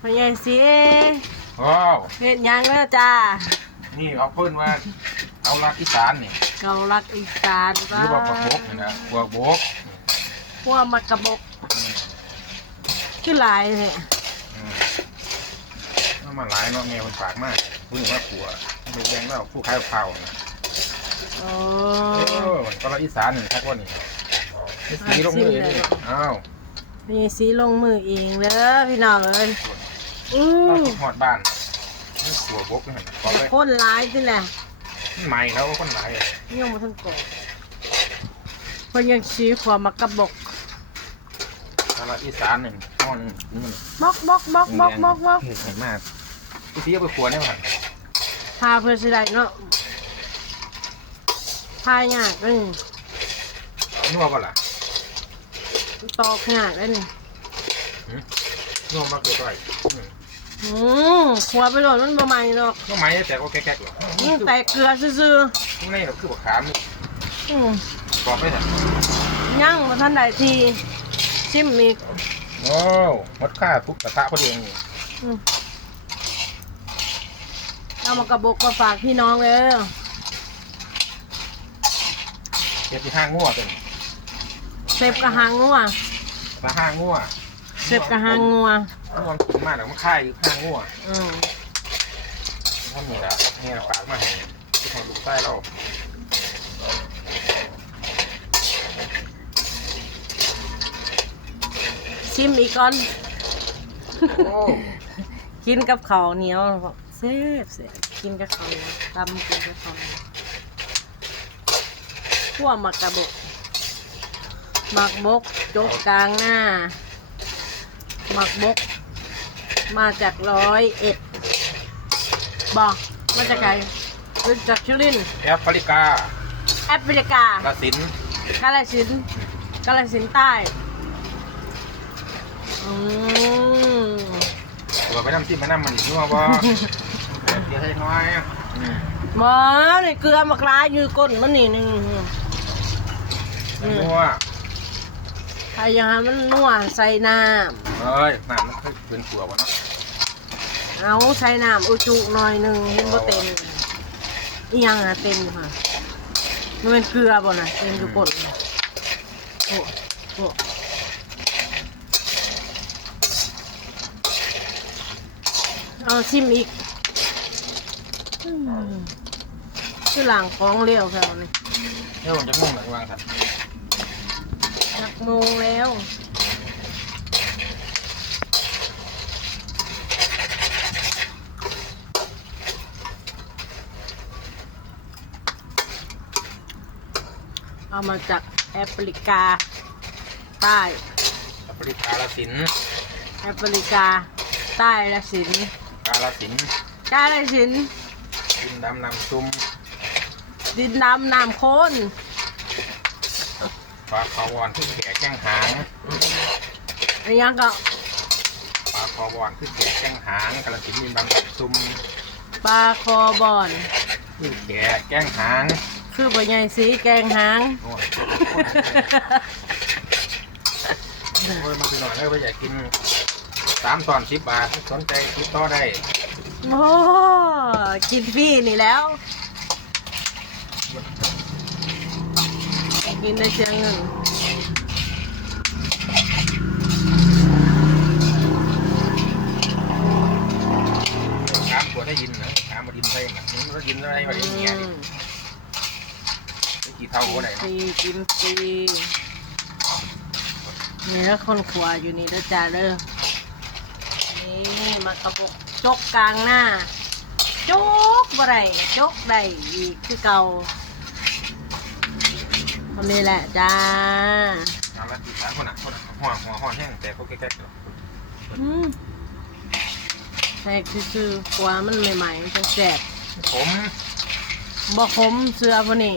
พ่อใหญ่สิว้าวเฮ็ดหยังเด้อจ้า นี่เขาเพิ่นว่าเอาลักอีสานนี่เกาลักอีสานหรือว่าบักบกนี่นะบักบกพวกมักกะบกคือหลายแท้อืมเอามาหลายเนาะแม่มันฝากมากพูดถึงว่าผัวไปแบ่งแล้วผู้ขายเผานะโอ้ เออมันก็ลักอีสานนี่ทักว่านี่นี่สีลงมือนี่อ้าวมีสีลงมือเองเด้อพี่น้องเอ้ย อู้เราคิดฮอดบ้านนี่ผัวบกนี่ขอไปคนหลายที่แหละใหม่แล้วคนหลายอะยังบ่ทันกบเพิ่นยังชี้ความมักกะบกเอาลักอีสานนี่ห้อนนี่มันบกบกบกบกบกบกเห็นมากพี่สีเอาไปขวดได้ป่ะพาเพื่อนสิได้เนาะพายากเลยนัวก็ล่ะตอกยากเลยนี่นัวมากเกินไป อืมอืมขวาไปโหลดมันบ่ใหม่หรอกนัวไหมแต่ก็แก๊กๆหรอกอืมแต่เกลือซื่อข้างในเราคือบักขามนี่ๆอืมกรอบไหมเนี่ยย่างมาทันใดทีชิมอีก โอ้มดค่าทุบกระทะพอดีเองนี่อืมเอามากระบอกมาฝากพี่น้องเลยเจ็ดที่ห้างงัวเป็นเสพกระหังงัวตาห้างงัว เสพกระหังงัวงัวมันกินมากแต่มันค่ายอยู่ห้างงัวอืมมันมีละเนี่ยฝากมาให้ที่ของลูกใต้เราชิมอีกก่อน โอ้กินกับข้าวเหนียวเสพเสพกินกับข้าวเหนียวตำกินกับข้าวเหนียวพวกมักกระบอกหมักบกจกกลางหน้า หมักบก มาจากร้อยเอ็ดบอกมาจากไกลมาจากชุรินทร์แอฟริกาแอฟริกา ลาสินธุ์กาลสินธุ์กาลสินธุ์ใต้ อืมตัวไปน้ำจิ้มไปน้ำมันอีกนัวบ่ เดี๋ยวให้น้อยอืมหมอนี่เกลือมากลายอยู่ก้นมันนี่หนึ่ง นัว ใครยังหามันนัวใส่น้เอ้ยน้ำมันเคยเป็นขัววะเนาะำเอาใส่น้ำอุจุหน่อยหนึ่งเห็นบ่เต็มอีหยังอะเต็มอยู่ค่ะมันเป็นเกลือบ่น่ะเต็มอยู่ก้นโอ้โหเอาชิมอีกอืมคือหลังของเลี้ยวเขานี่ เดี๋ยวผมจะมุ่งหนังวางครับนัก โมงแล้ว เอามาจากแอฟริกา ใต้ แอฟริกาลาสินธุ์แอฟริกา ใต้และสินกาลาสินธุ์กาและสินดินดำน้ำซุ่มดินดำน้ำโค้น ปลาคาวอนขึ้นแก่แข้งหางอันยังก็ปลาคาวอนขึ้นแก่แข้งหางกาลสินธุ์ดินดำน้ำซุ่มปลาคอบอนขึ้นแก่แข้งหางคือใบใหญ่สีแกงหางโอ้ยโอ้ยมาคือหน่อยเลยว่าอยากกินสามตอนสิบบาทสนใจติดต่อได้โอ้กินฟรีนี่แล้ว กินได้เชียงหนึ่งถามตัวได้ยินนะถามมาดินได้ไหมมันได้ยินอะไรมาดินเงี้ยดิกี่เท่าก็ได้ฟรีกินฟรีนี่แล้วคนขวาอยู่นี่แล้วจ้าเด้อนี่มากระปุกจกกลางหน้าจกบ่ได้จกได้อีกคือเก่า คนนี้แหละจ้าเอาละกี่สามคนอะคนอะหัวหัวห่อนแห้งแต่ก็แก๊กๆหรอกอืมใช่คือคือๆกว่ามันใหม่ๆมันจะแสบผมบ่ขมเสือพวกนี้